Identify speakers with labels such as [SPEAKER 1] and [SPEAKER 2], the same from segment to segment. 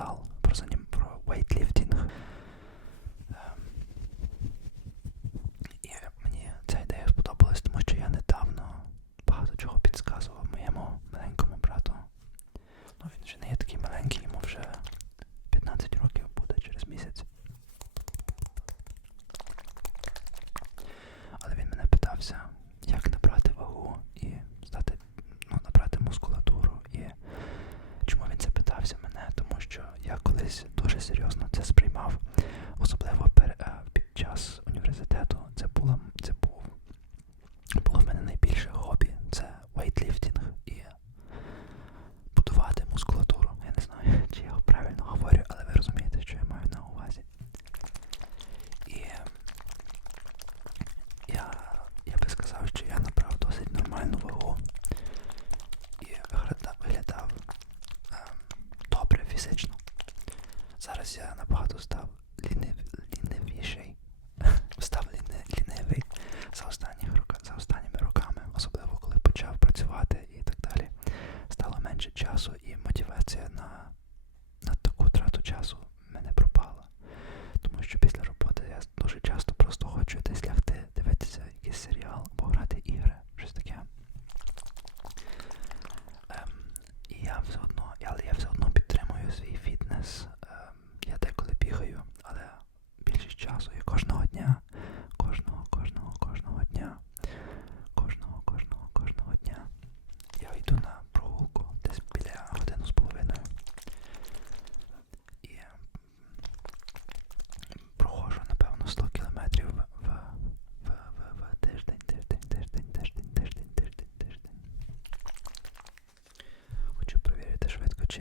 [SPEAKER 1] зал, про занім, про вейтліфтінг.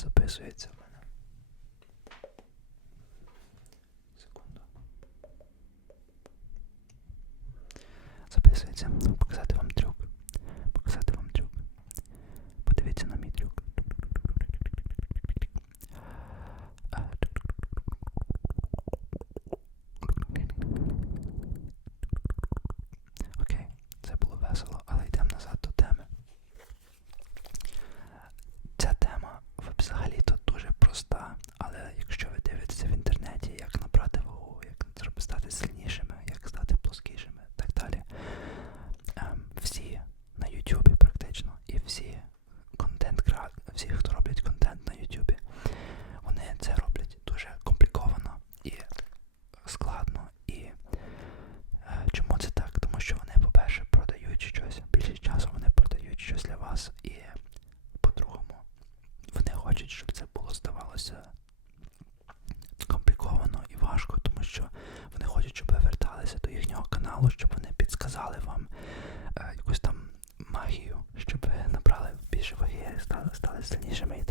[SPEAKER 1] Записується 思你是没。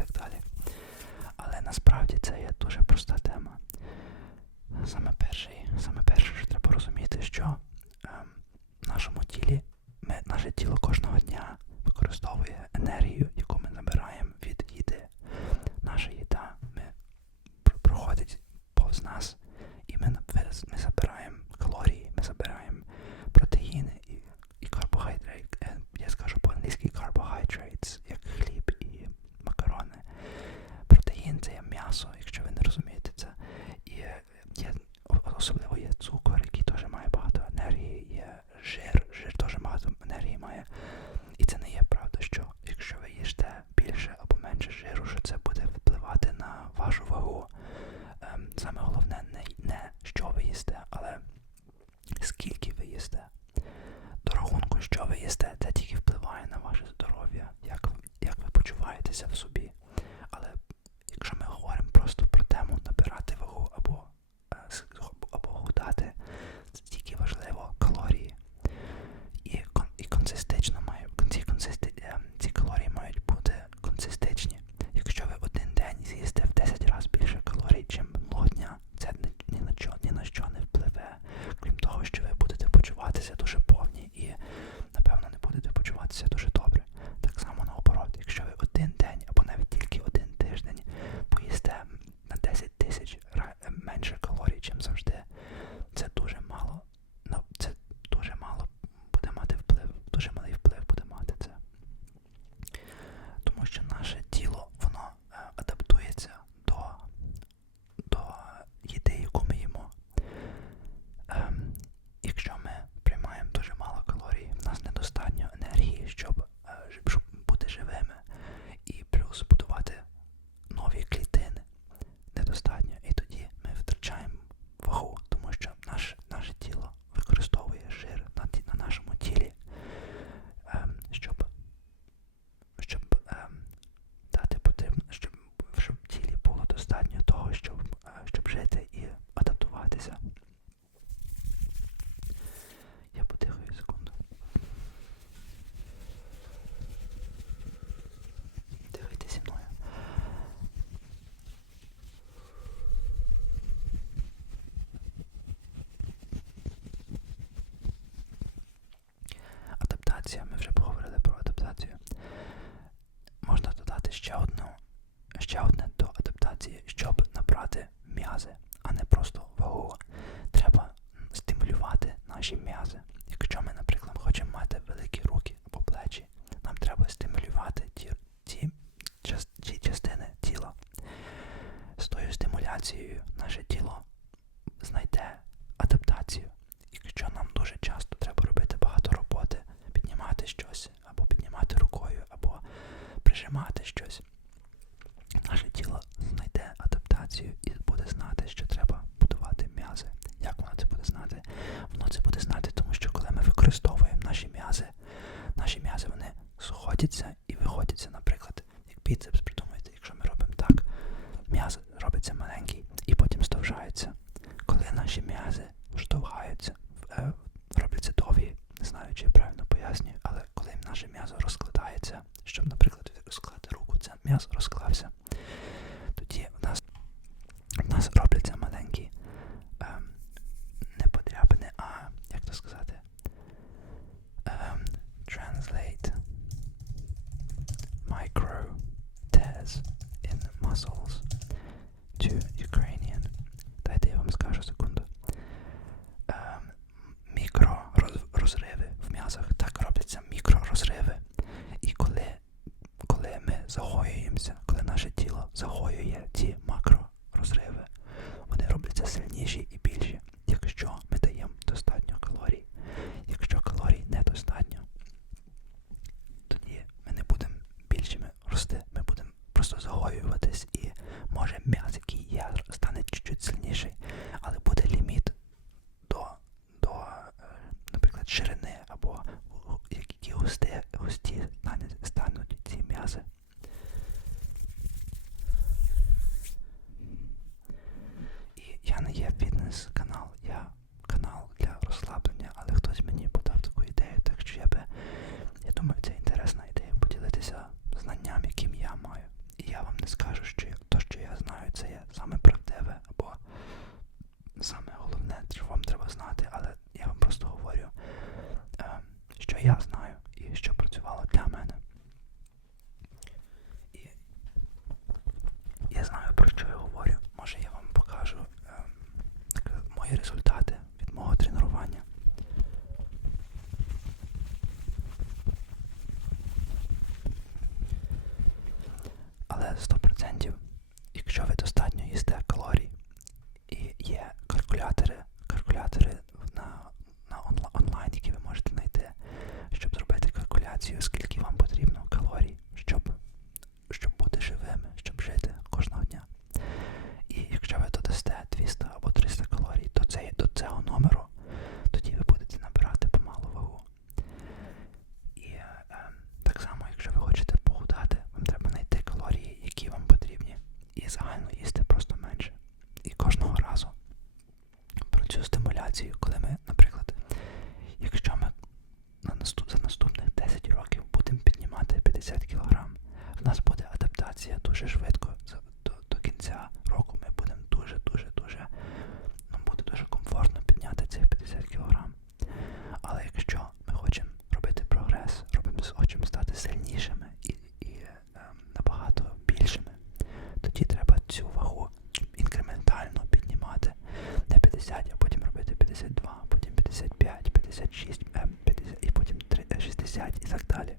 [SPEAKER 1] адаптація, ми вже поговорили про адаптацію. Можна додати ще одну, ще одне до адаптації, щоб набрати м'язи, а не просто вагу. Треба стимулювати наші м'язи. Якщо ми, наприклад, хочемо мати великі руки або плечі, нам треба стимулювати ті, ті, ті частини тіла. З тою стимуляцією наше тіло знайде адаптацію. Якщо нам дуже часто щось, або піднімати рукою, або прижимати щось. 56, 50 і потім 60 і так далі.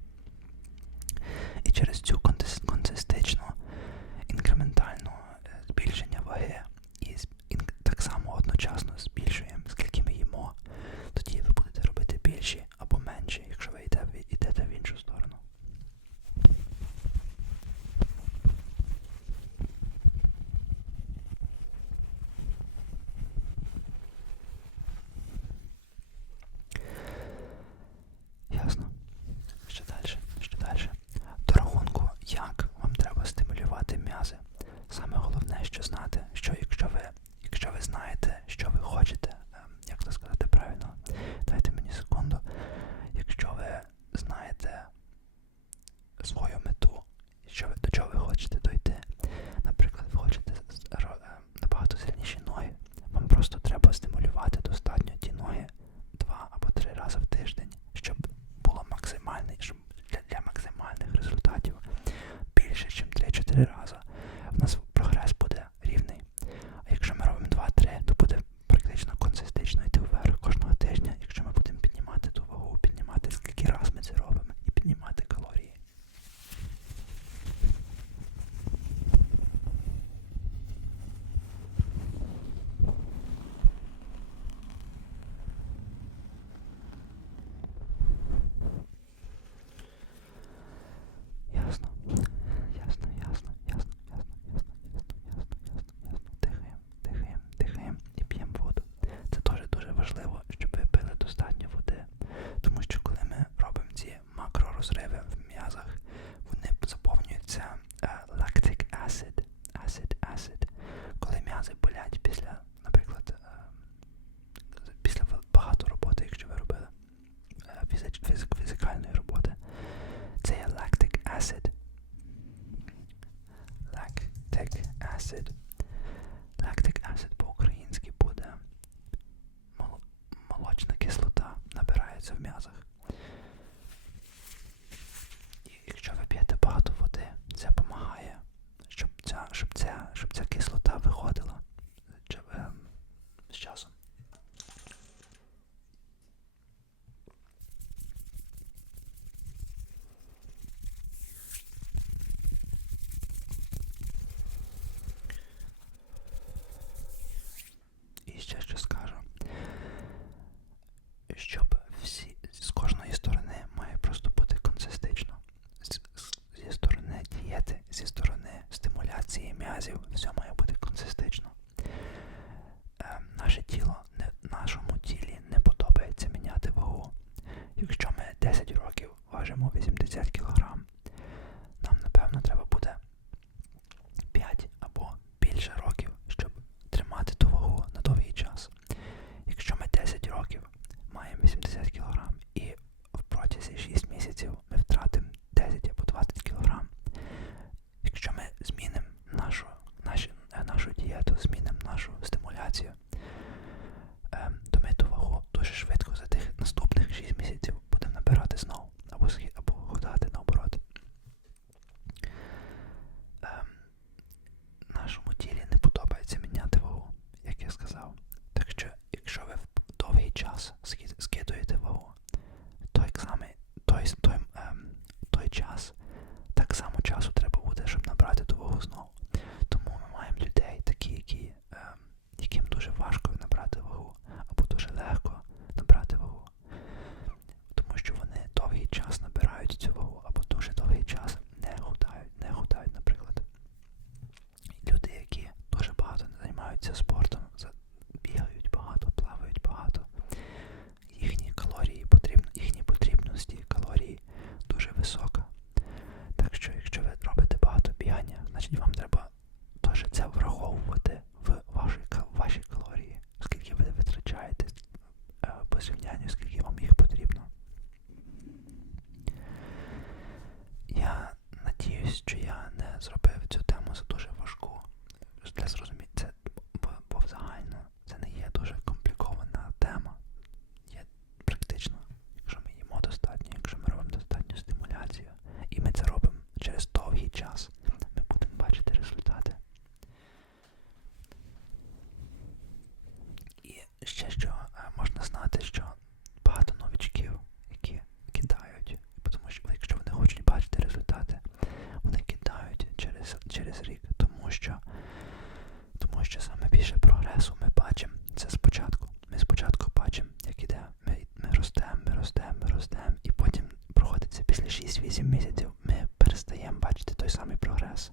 [SPEAKER 1] через 8 місяців ми перестаємо бачити той самий прогрес.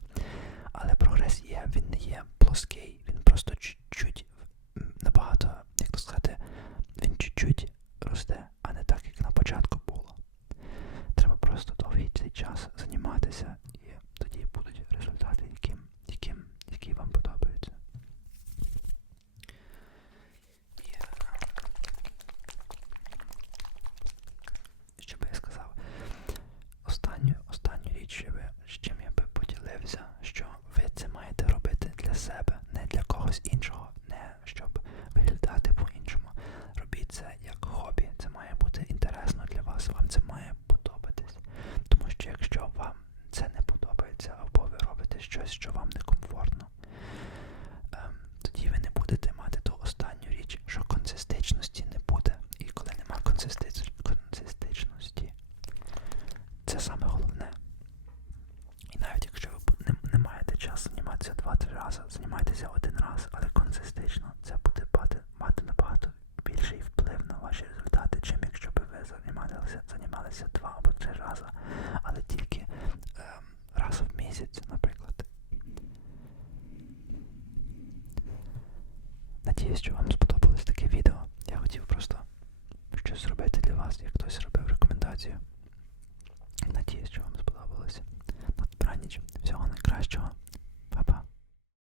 [SPEAKER 1] Але прогрес є, він не є плоский, він просто 2-3 один раз, але